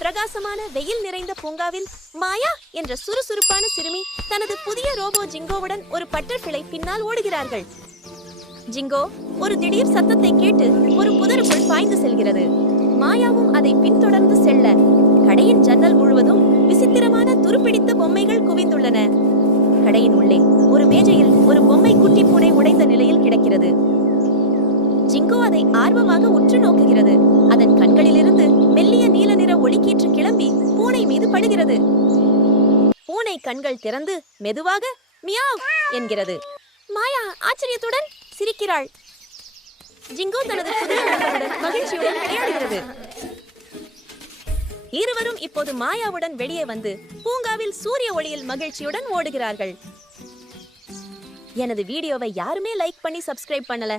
பிரகாசமான வெயில் நிறைந்த பூங்காவில் மாயா என்ற சுறுசுறுப்பான சிறுமி தனது புதிய ரோபோ ஜிங்கோவுடன் ஒரு பட்டர்ஃபிளை பின்னால் ஓடுகிறார்கள். ஜிங்கோ ஒரு திடீர் சத்தத்தை கேட்டு ஒரு புதருக்குள் பாய்ந்து செல்கிறது. மாயாவும் அதை பின்தொடர்ந்து செல்ல கடையின் ஜன்னல் முழுவதும் விசித்திரமான துருப்பிடித்த பொம்மைகள் குவிந்துள்ளன. கடையின் உள்ளே ஒரு மேஜையில் ஒரு பொம்மை குட்டி பூனை உடைந்த நிலையில் கிடக்கிறது. ஜிங்கோ அதை ஆர்வமாக உற்று நோக்குகிறது. அதன் கண்களிலிருந்து மெல்லிய நீல நிற ஒளிக்கீற்று கிளம்பி பூனை மீது படுகிறது. பூனை கண்கள் திறந்து மெதுவாக மியாவ் என்கிறது. மாயா ஆச்சரியத்துடன் சிரிக்கிறாள். ஜிங்கோ தனது புதிய நண்பருடன் மகிழ்ச்சியுடன் விளையாடுகிறது. இருவரும் இப்போது மாயாவுடன் வெளியே வந்து பூங்காவில் சூரிய ஒளியில் மகிழ்ச்சியுடன் ஓடுகிறார்கள். எனது வீடியோவை யாருமே லைக் பண்ணி சப்ஸ்கிரைப் பண்ணல.